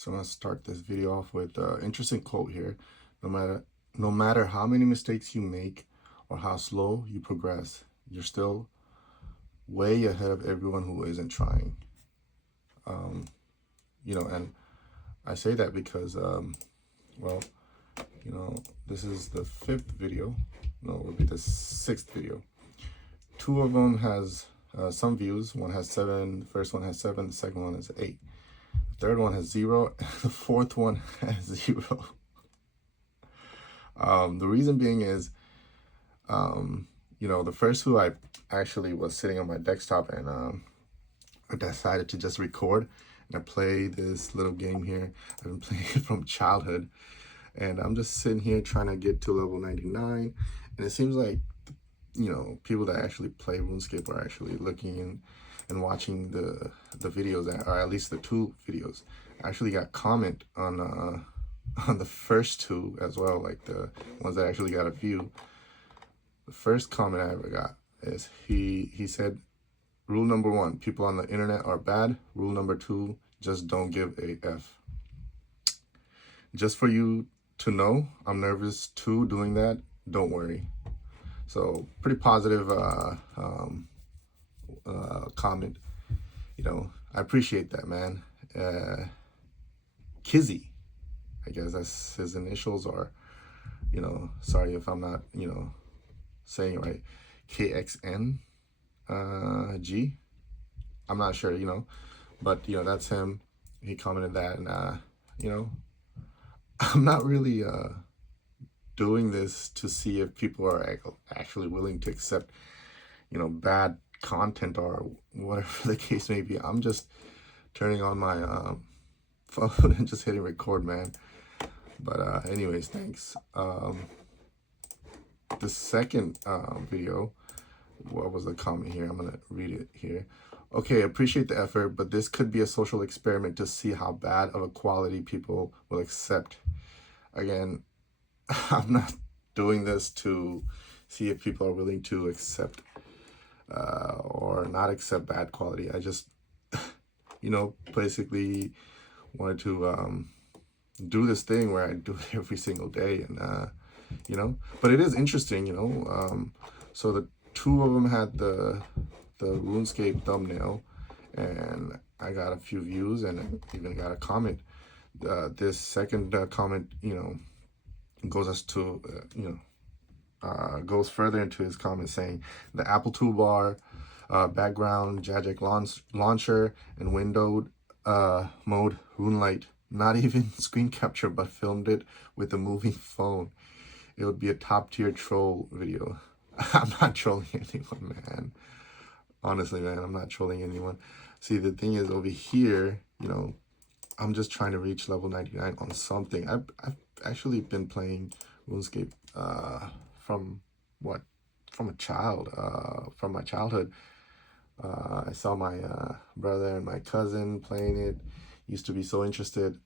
So I'm gonna start this video off with an interesting quote here. No matter how many mistakes you make or how slow you progress, you're still way ahead of everyone who isn't trying. Um, and I say that because, well, this is the fifth video. No, it will be the sixth video. Two of them has some views. One has 7. The first one has 7. The second one has 8. The third one has 0. And the fourth one has 0. The reason being is, the first two I actually was sitting on my desktop and I decided to just record and I play this little game here. I've been playing it from childhood and I'm just sitting here trying to get to level 99. And it seems like, people that actually play RuneScape are actually looking and watching the videos, or at least the 2 videos. I actually got comment on the first 2 as well, like the ones that actually got a view. The first comment I ever got is he said, rule number 1, people on the internet are bad. Rule number 2, just don't give a F. Just for you to know, I'm nervous too doing that. Don't worry. So pretty positive comment. I appreciate that, man. Kizzy, I guess that's his initials, or sorry if I'm not saying it right. KXN G. I'm not sure, but that's him. He commented that, and I'm not really doing this to see if people are actually willing to accept bad content or whatever the case may be. I'm just turning on my phone and just hitting record, man. But anyways, thanks. The second video, what was the comment here? I'm gonna read it here. Okay, appreciate the effort, but this could be a social experiment to see how bad of a quality people will accept. Again, I'm not doing this to see if people are willing to accept or not accept bad quality. I just, basically wanted to do this thing where I do it every single day, and but it is interesting, so the 2 of them had the RuneScape thumbnail, and I got a few views and even got a comment. This second comment, goes us to, goes further into his comment saying the Apple toolbar, background, Jajic launcher, and windowed mode RuneLite. Not even screen capture, but filmed it with a moving phone. It would be a top tier troll video. I'm not trolling anyone, man. Honestly, man, I'm not trolling anyone. See, the thing is over here, I'm just trying to reach level 99 on something. I've actually been playing RuneScape from my childhood. I saw my brother and my cousin playing it. Used to be so interested.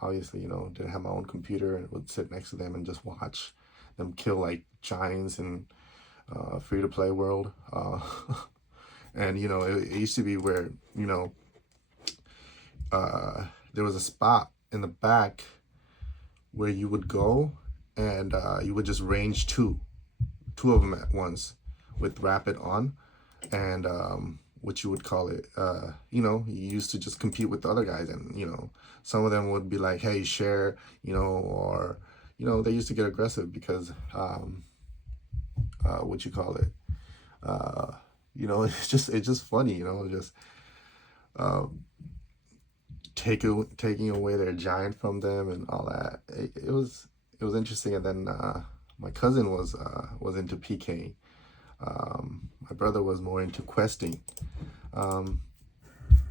Obviously, didn't have my own computer and would sit next to them and just watch them kill like giants in free-to-play world. And it used to be where there was a spot in the back where you would go and you would just range two of them at once with rapid on, and what you would call it, you used to just compete with the other guys, and some of them would be like, hey, share, or they used to get aggressive because what you call it, it's just funny, just taking away their giant from them and all that. It was interesting. And then my cousin was into PKing. My brother was more into questing.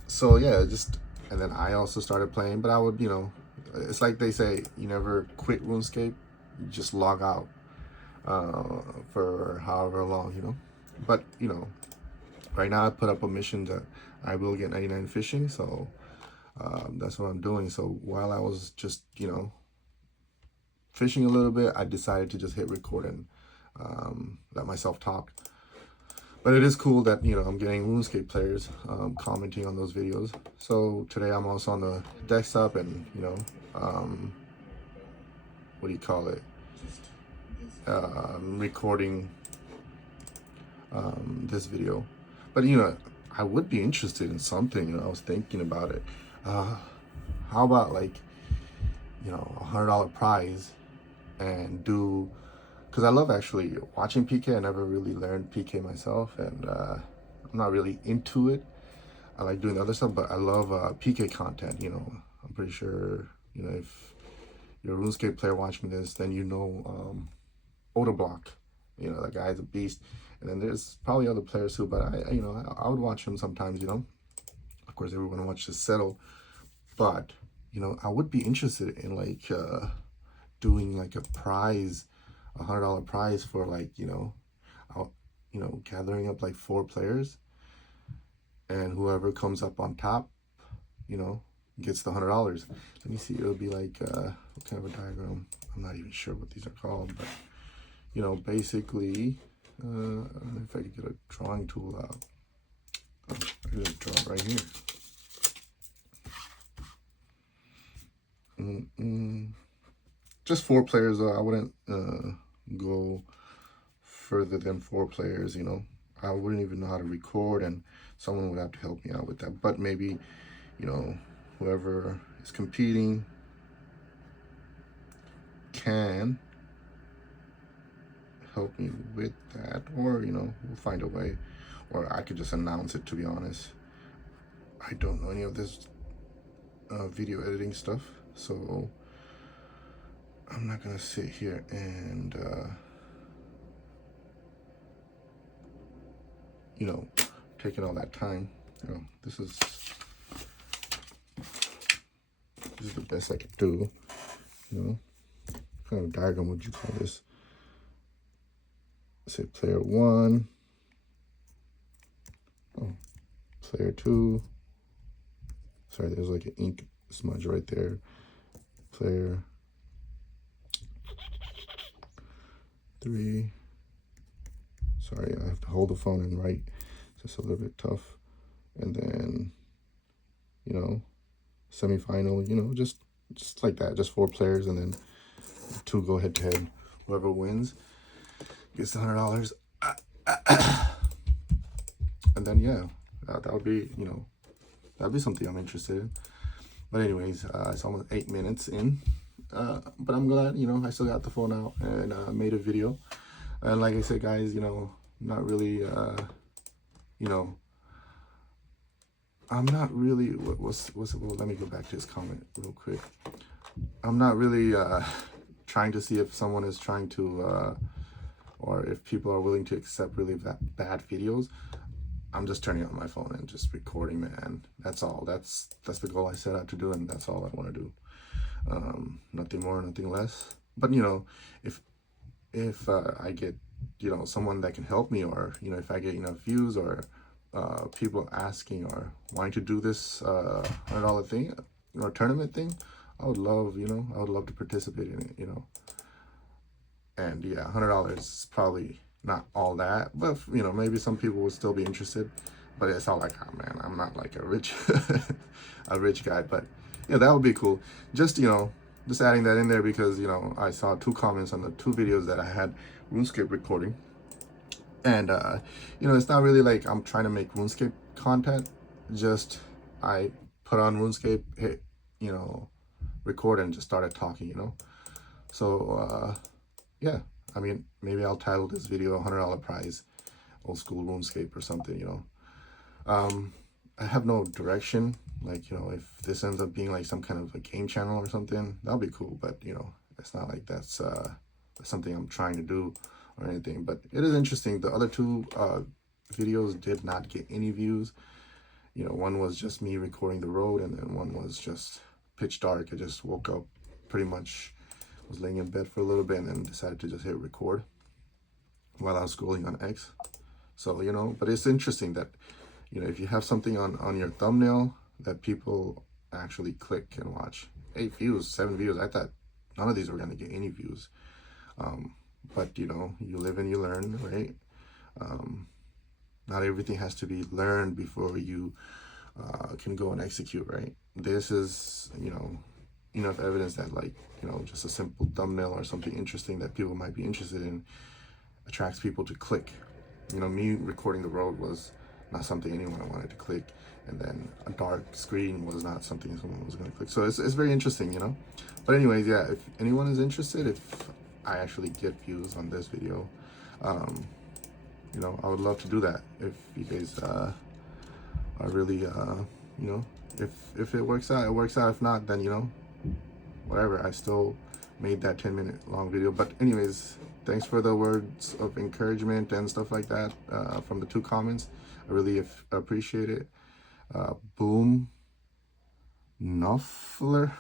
So yeah, and then I also started playing, but I would, it's like they say, you never quit RuneScape, you just log out for however long, but right now I put up a mission that I will get 99 fishing, so that's what I'm doing. So while I was just fishing a little bit, I decided to just hit record and let myself talk. But it is cool that, you know, I'm getting RuneScape players commenting on those videos. So today I'm also on the desktop and, you know, what do you call it? Recording this video. But, you know, I would be interested in something, you know, I was thinking about it. How about like, you know, $100 prize and do, because I love actually watching PK. I never really learned PK myself, and I'm not really into it. I like doing the other stuff, but I love PK content. You know, I'm pretty sure, you know, if you're a RuneScape player watching this, then you know Odablock. You know, that guy's a beast. And then there's probably other players too, but you know, I would watch him sometimes. You know, of course, everyone watches Settle, but you know, I would be interested in like doing like a prize, $100 prize for like, you know, you know, gathering up like 4 players, and whoever comes up on top, you know, gets the $100. Let me see. It'll be like what kind of a diagram? I'm not even sure what these are called, but you know, basically, if I could get a drawing tool out, I could just draw it right here. Just 4 players though. I wouldn't go further than 4 players. You know, I wouldn't even know how to record, and someone would have to help me out with that. But maybe, you know, whoever is competing can help me with that, or you know, we'll find a way, or I could just announce it. To be honest, I don't know any of this video editing stuff, so I'm not gonna sit here and you know, taking all that time. You know, this is the best I could do. You know, what kind of diagram would you call this? Say player 1. Oh, player 2. Sorry, there's like an ink smudge right there. Player 3. Sorry, I have to hold the phone and write. It's just a little bit tough. And then, you know, semifinal, you know, just like that. Just 4 players, and then 2 go head to head. Whoever wins gets the $100. And then, yeah, that would be, you know, that'd be something I'm interested in. But anyways, it's almost 8 minutes in. But I'm glad, you know, I still got the phone out and made a video. And like I said, guys, you know, not really, you know, I'm not really, what's well, let me go back to his comment real quick. I'm not really trying to see if someone is trying to, or if people are willing to accept really bad videos. I'm just turning on my phone and just recording, man. That's all. That's the goal I set out to do, and that's all I want to do. Nothing more, nothing less. But you know, if I get, you know, someone that can help me, or you know, if I get enough views, or people asking or wanting to do this $100 thing or tournament thing, I would love, you know, I would love to participate in it, you know. And yeah, $100 is probably not all that, but you know, maybe some people would still be interested. But it's all like, oh man, I'm not like a rich a rich guy. But yeah, that would be cool. Just, you know, just adding that in there because, you know, I saw 2 comments on the 2 videos that I had RuneScape recording. And you know, it's not really like I'm trying to make RuneScape content. Just I put on RuneScape, hit, you know, record, and just started talking, you know. So yeah, I mean, maybe I'll title this video $100 prize, old school RuneScape or something, you know. I have no direction. Like, you know, if this ends up being like some kind of a game channel or something, that'll be cool. But, you know, it's not like that's something I'm trying to do or anything. But it is interesting. The other 2 videos did not get any views. You know, one was just me recording the road, and then one was just pitch dark. I just woke up, pretty much was laying in bed for a little bit, and then decided to just hit record while I was scrolling on X. So, you know, but it's interesting that, you know, if you have something on your thumbnail that people actually click and watch. 8 views, 7 views. I thought none of these were going to get any views. But, you know, you live and you learn, right? Not everything has to be learned before you can go and execute, right? This is, enough evidence that, like, just a simple thumbnail or something interesting that people might be interested in attracts people to click. Me recording the road was not something anyone wanted to click, and then a dark screen was not something someone was going to click. So it's very interesting, But anyways, yeah, if anyone is interested, if I actually get views on this video, I would love to do that. If you guys are really, if it works out, it works out. If not, then, whatever. I still made that 10-minute long video. But anyways, thanks for the words of encouragement and stuff like that from the 2 comments. I really appreciate it. Boom Nuffler,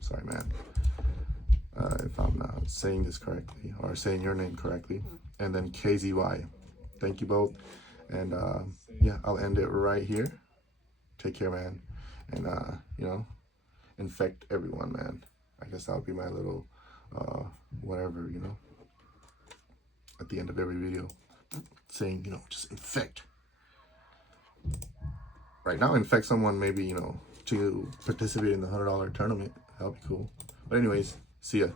sorry, man, if I'm not saying this correctly or saying your name correctly. And then KZY, thank you both. And yeah, I'll end it right here. Take care, man. And infect everyone, man. I guess that would be my little whatever, at the end of every video, saying, just infect. Right now, infect someone, maybe, to participate in the $100 tournament. That would be cool. But anyways, see ya.